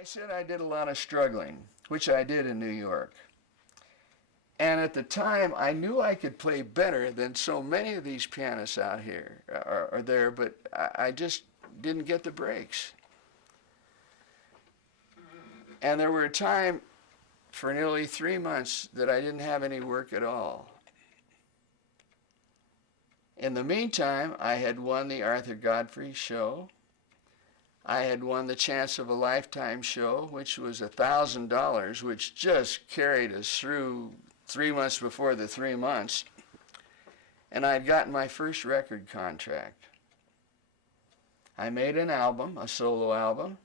I said I did a lot of struggling, which I did in New York. And at the time, I knew I could play better than so many of these pianists out here are there, but I just didn't get the breaks. And there were a time for nearly 3 months that I didn't have any work at all. In the meantime, I had won the Arthur Godfrey show. I had won the Chance of a Lifetime show, which was $1,000, which just carried us through 3 months before the 3 months. And I'd gotten my first record contract. I made an album, a solo album.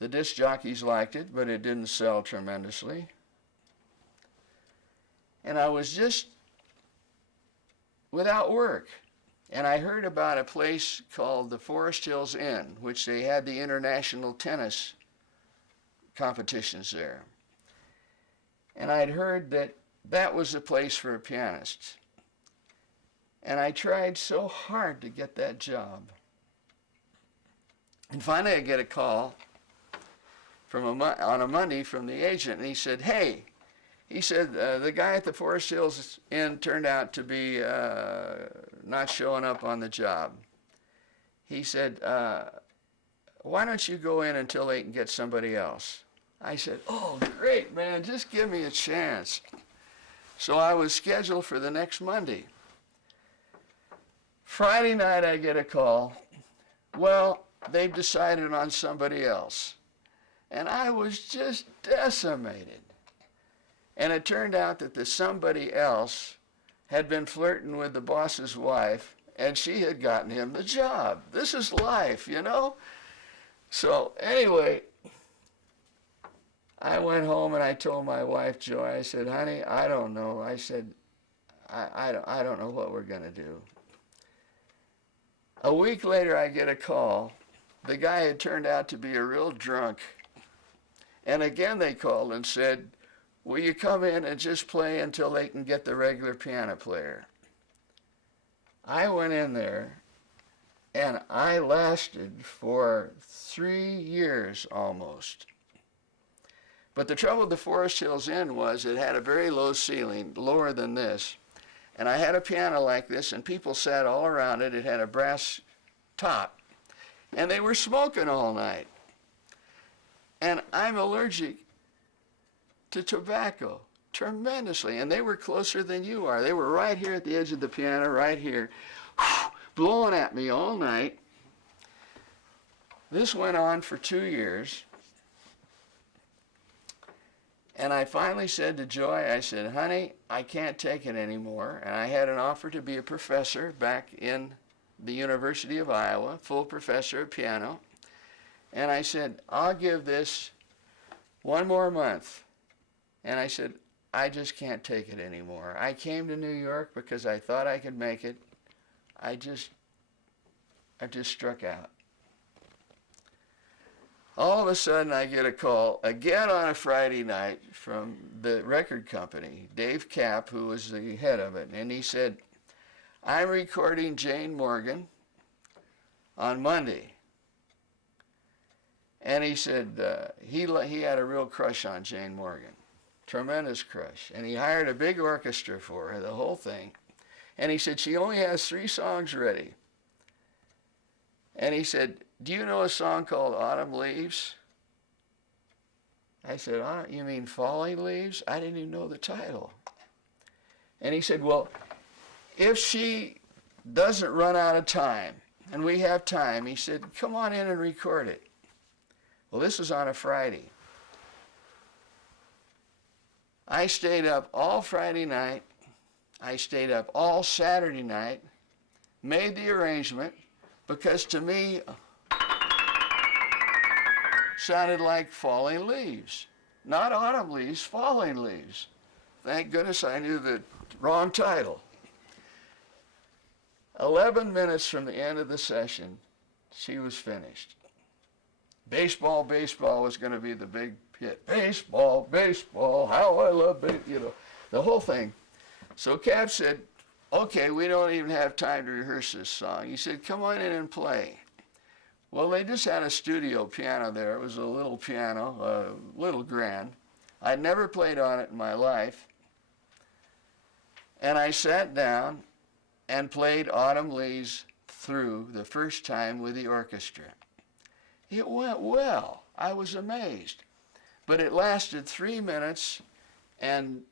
The disc jockeys liked it, but it didn't sell tremendously. And I was just without work. And I heard about a place called the Forest Hills Inn, which they had the international tennis competitions there. And I'd heard that that was the place for a pianist. And I tried so hard to get that job. And finally I get a call on a Monday from the agent, and he said, hey, he said, the guy at the Forest Hills Inn turned out to be not showing up on the job. He said, why don't you go in until they can get somebody else? I said, oh, great, man, just give me a chance. So I was scheduled for the next Monday. Friday night I get a call. Well, they've decided on somebody else. And I was just decimated. And it turned out that the somebody else had been flirting with the boss's wife, and she had gotten him the job. This is life, you know? So anyway, I went home and I told my wife, Joy, I said, honey, I don't know. I said, I don't know what we're going to do. A week later, I get a call. The guy had turned out to be a real drunk. And again, they called and said, will you come in and just play until they can get the regular piano player? I went in there, and I lasted for 3 years almost. But the trouble with the Forest Hills Inn was it had a very low ceiling, lower than this. And I had a piano like this, and people sat all around it. It had a brass top. And they were smoking all night. And I'm allergic to tobacco tremendously. And they were closer than you are. They were right here at the edge of the piano, right here, blowing at me all night. This went on for 2 years. And I finally said to Joy, I said, honey, I can't take it anymore. And I had an offer to be a professor back in the University of Iowa, full professor of piano. And I said, I'll give this 1 more month. And I said, I just can't take it anymore. I came to New York because I thought I could make it. I just struck out. All of a sudden, I get a call again on a Friday night from the record company, Dave Kapp, who was the head of it. And he said, I'm recording Jane Morgan on Monday. And he said he had a real crush on Jane Morgan, tremendous crush. And he hired a big orchestra for her, the whole thing. And he said, she only has 3 songs ready. And he said, do you know a song called Autumn Leaves? I said, you mean Falling Leaves? I didn't even know the title. And he said, well, if she doesn't run out of time, and we have time, he said, come on in and record it. Well, this was on a Friday. I stayed up all Friday night. I stayed up all Saturday night, made the arrangement, because to me, sounded like Falling Leaves. Not Autumn Leaves, Falling Leaves. Thank goodness I knew the wrong title. 11 minutes from the end of the session, she was finished. Baseball, baseball was going to be the big hit. Baseball, baseball, how I love baseball, the whole thing. So Kapp said, okay, we don't even have time to rehearse this song. He said, come on in and play. Well, they just had a studio piano there. It was a little piano, a little grand. I'd never played on it in my life. And I sat down and played Autumn Leaves through the first time with the orchestra. It went well. I was amazed. But it lasted 3 minutes and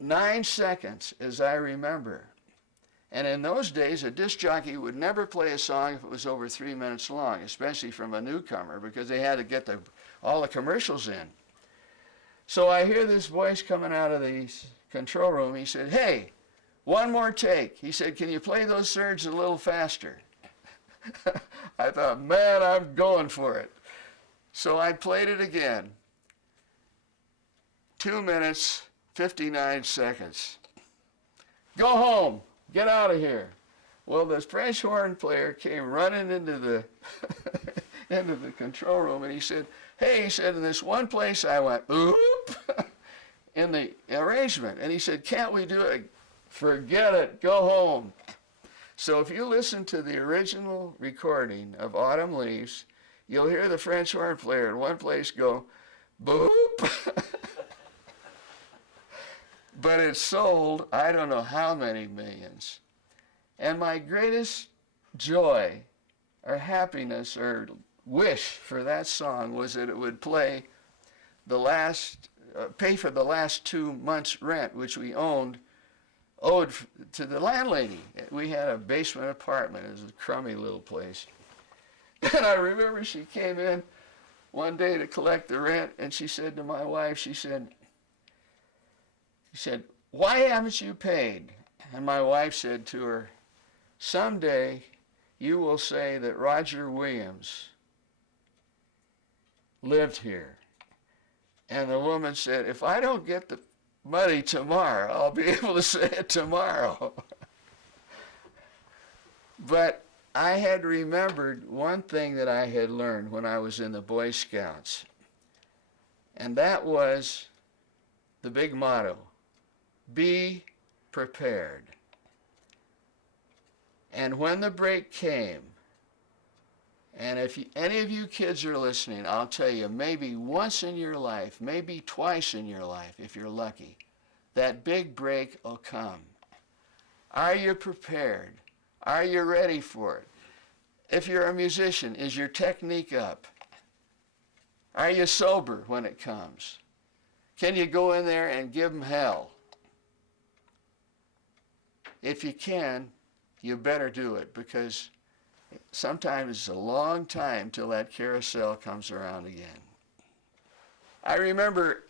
9 seconds, as I remember. And in those days, a disc jockey would never play a song if it was over 3 minutes long, especially from a newcomer, because they had to get all the commercials in. So I hear this voice coming out of the control room. He said, "Hey, one more take." He said, "Can you play those surges a little faster?" I thought, man, I'm going for it. So I played it again. 2 minutes, 59 seconds. "Go home. Get out of here." Well, this French horn player came running into the into the control room, and he said, "Hey," he said, "in this one place I went, oop," in the arrangement. And he said, "Can't we do it?" "Forget it. Go home." So if you listen to the original recording of Autumn Leaves, you'll hear the French horn player in one place go, boop. But it sold I don't know how many millions. And my greatest joy or happiness or wish for that song was that it would pay for the last 2 months' rent, which we owed to the landlady. We had a basement apartment. It was a crummy little place. And I remember she came in one day to collect the rent, and she said to my wife, she said, "Why haven't you paid?" And my wife said to her, "Someday you will say that Roger Williams lived here." And the woman said, "If I don't get the money tomorrow, I'll be able to say it tomorrow." But I had remembered one thing that I had learned when I was in the Boy Scouts, and that was the big motto: be prepared. And when the break came, and if any of you kids are listening, I'll tell you, maybe once in your life, maybe twice in your life, if you're lucky, that big break will come. Are you prepared? Are you ready for it? If you're a musician, is your technique up? Are you sober when it comes? Can you go in there and give them hell? If you can, you better do it, because sometimes it's a long time till that carousel comes around again. I remember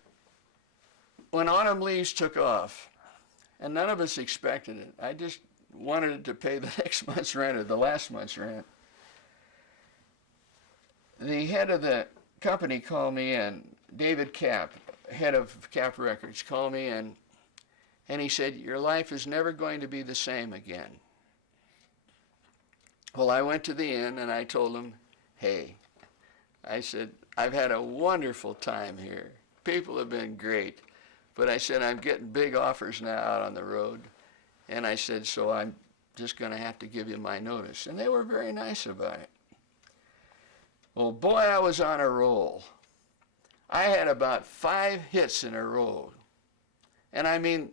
when Autumn Leaves took off, and none of us expected it. I just wanted it to pay the next month's rent or the last month's rent. The head of the company called me in, David Kapp, head of Kapp Records, called me in, and he said, "Your life is never going to be the same again." Well, I went to the inn and I told him, "Hey," I said, "I've had a wonderful time here. People have been great. But," I said, "I'm getting big offers now out on the road." And I said, "So I'm just going to have to give you my notice." And they were very nice about it. Well, boy, I was on a roll. I had about 5 hits in a row. And I mean,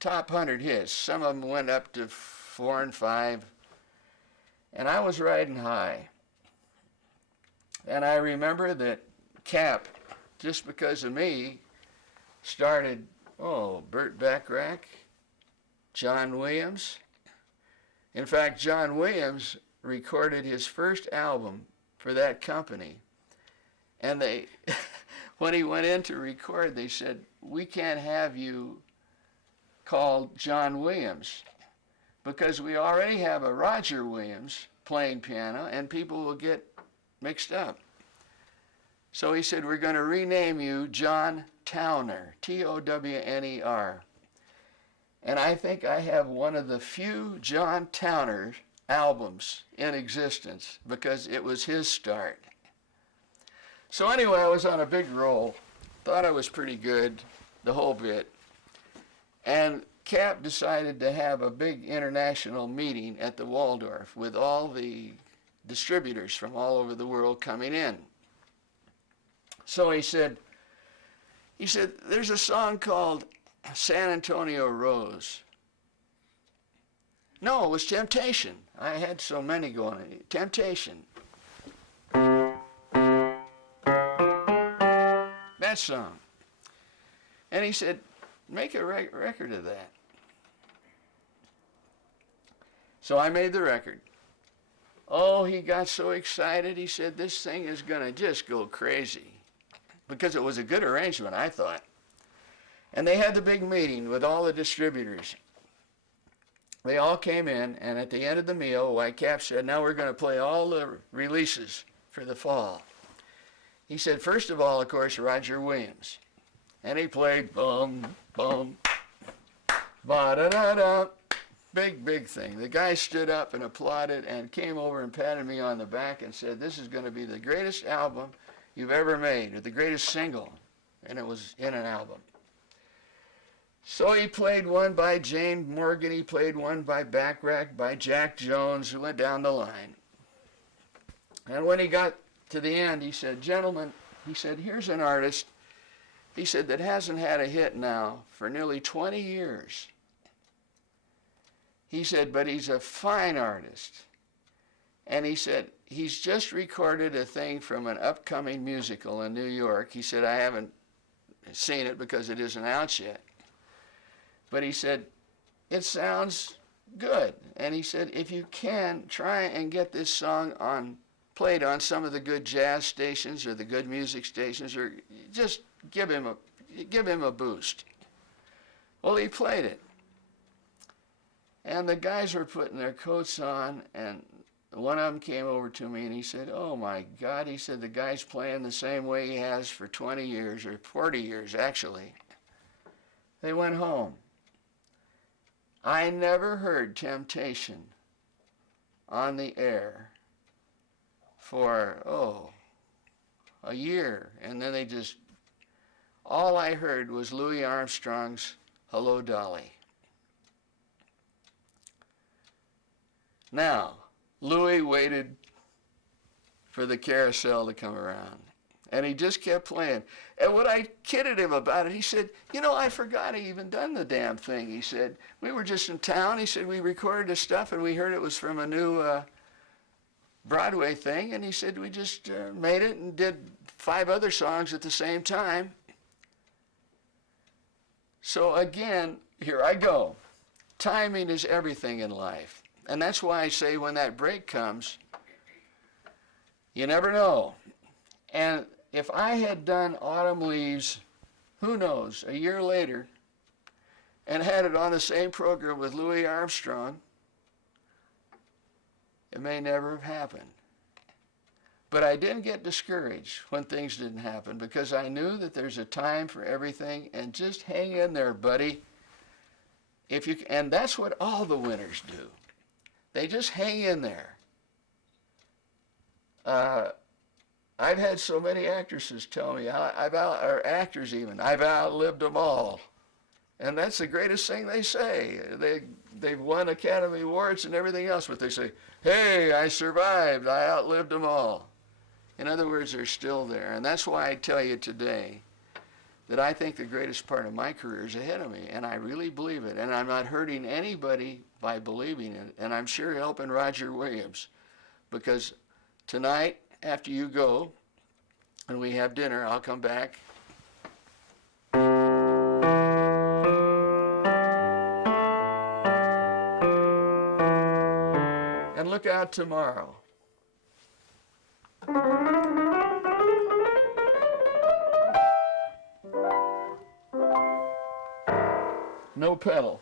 top 100 hits. Some of them went up to 4 and 5. And I was riding high. And I remember that Kapp, just because of me, started, Burt Bacharach, John Williams. In fact, John Williams recorded his first album for that company. And they, when he went in to record, they said, "We can't have you called John Williams, because we already have a Roger Williams playing piano and people will get mixed up." So he said, "We're going to rename you John Towner, Towner." And I think I have one of the few John Towner albums in existence, because it was his start. So anyway, I was on a big roll, thought I was pretty good, the whole bit. And Kapp decided to have a big international meeting at the Waldorf with all the distributors from all over the world coming in. So he said, there's a song called San Antonio Rose. No, it was Temptation. I had so many going. Temptation. That song. And he said, make a record of that. So I made the record. Oh, he got so excited. He said, this thing is going to just go crazy. Because it was a good arrangement, I thought. And they had the big meeting with all the distributors. They all came in, and at the end of the meal, Whitecap said, now we're going to play all the releases for the fall. He said, first of all, of course, Roger Williams. And he played bum, bum, ba-da-da-da. Big thing. The guy stood up and applauded and came over and patted me on the back and said, this is going to be the greatest album you've ever made, or the greatest single. And it was in an album. So he played one by Jane Morgan, he played one by Bacharach, by Jack Jones, who went down the line. And when he got to the end, he said, gentlemen, he said, here's an artist, he said, that hasn't had a hit now for nearly 20 years. He said, but he's a fine artist. And he said, he's just recorded a thing from an upcoming musical in New York. He said, I haven't seen it because it isn't out yet. But he said, it sounds good. And he said, if you can, try and get this song played on some of the good jazz stations or the good music stations, or just give him a boost. Well, he played it. And the guys were putting their coats on, and one of them came over to me and he said, oh my God, he said, the guy's playing the same way he has for 20 years, or 40 years actually. They went home. I never heard Temptation on the air for, a year. And then all I heard was Louis Armstrong's Hello, Dolly. Now, Louis waited for the carousel to come around. And he just kept playing. And when I kidded him about it, he said, I forgot I even done the damn thing. He said, we were just in town. He said, we recorded the stuff and we heard it was from a new Broadway thing. And he said, we just made it and did 5 other songs at the same time. So again, here I go. Timing is everything in life. And that's why I say when that break comes, you never know. And if I had done Autumn Leaves, who knows, a year later, and had it on the same program with Louis Armstrong, it may never have happened. But I didn't get discouraged when things didn't happen, because I knew that there's a time for everything, and just hang in there, buddy. And that's what all the winners do. They just hang in there. I've had so many actresses tell me, or actors even, I've outlived them all. And that's the greatest thing they say. They've won Academy Awards and everything else, but they say, hey, I survived, I outlived them all. In other words, they're still there. And that's why I tell you today that I think the greatest part of my career is ahead of me, and I really believe it. And I'm not hurting anybody by believing it, and I'm sure helping Roger Williams, because tonight, after you go and we have dinner, I'll come back and look out tomorrow. No pedal.